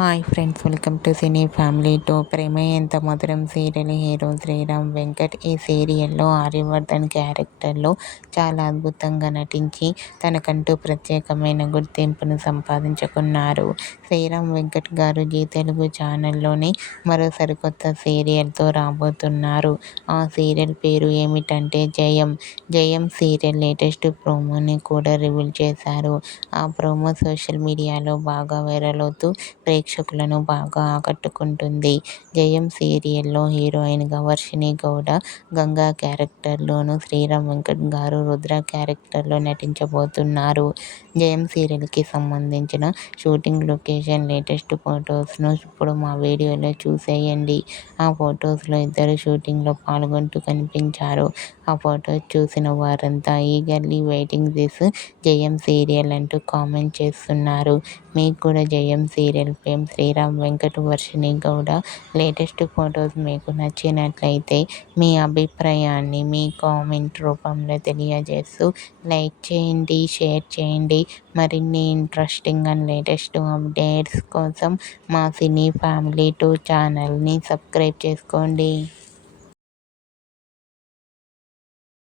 Hi friends, welcome to cine family two. ప్రేమే ఎంత మధురం సీరియల్ హీరో శ్రీరామ్ వెంకట్ ఈ సీరియల్లో ఆర్యవర్ధన్ క్యారెక్టర్లో చాలా అద్భుతంగా నటించి తనకంటూ ప్రత్యేకమైన గుర్తింపును సంపాదించుకున్నారు. శ్రీరామ్ వెంకట్ గారు జీ తెలుగు ఛానల్లోనే మరో సరికొత్త సీరియల్తో రాబోతున్నారు. ఆ సీరియల్ పేరు ఏమిటంటే జయం. జయం సీరియల్ లేటెస్ట్ ప్రోమోని కూడా రివీల్ చేశారు. ఆ ప్రోమో సోషల్ మీడియాలో బాగా వైరల్ అవుతూ ప్రేక్షకులను బాగా ఆకట్టుకుంటుంది. జయం సీరియల్లో హీరోయిన్గా వర్షిణి గౌడ గంగా క్యారెక్టర్లోనూ, శ్రీరామ్ వెంకట్ గారు రుద్ర క్యారెక్టర్లో నటించబోతున్నారు. జయం సీరియల్కి సంబంధించిన షూటింగ్ లొకేషన్ లేటెస్ట్ ఫొటోస్ను ఇప్పుడు మా వీడియోలో చూసేయండి. ఆ ఫొటోస్లో ఇద్దరు షూటింగ్లో పాల్గొంటూ కనిపించారు. ఆ ఫొటోస్ చూసిన వారంతా eagerly waiting this Jayam serial అంటూ కామెంట్ చేస్తున్నారు. మీకు కూడా Jayam serial fame Sriram Venkat, Varshini Gowda latest photos మీకు నచ్చినట్లయితే మీ అభిప్రాయాన్ని మీ కామెంట్ రూపంలో తెలియజేస్తూ లైక్ చేయండి, షేర్ చేయండి. మరిన్ని ఇంట్రెస్టింగ్ అండ్ లేటెస్ట్ అప్డేట్స్ కోసం మా సినీ ఫ్యామిలీ 2 ఛానల్ని సబ్స్క్రైబ్ చేసుకోండి.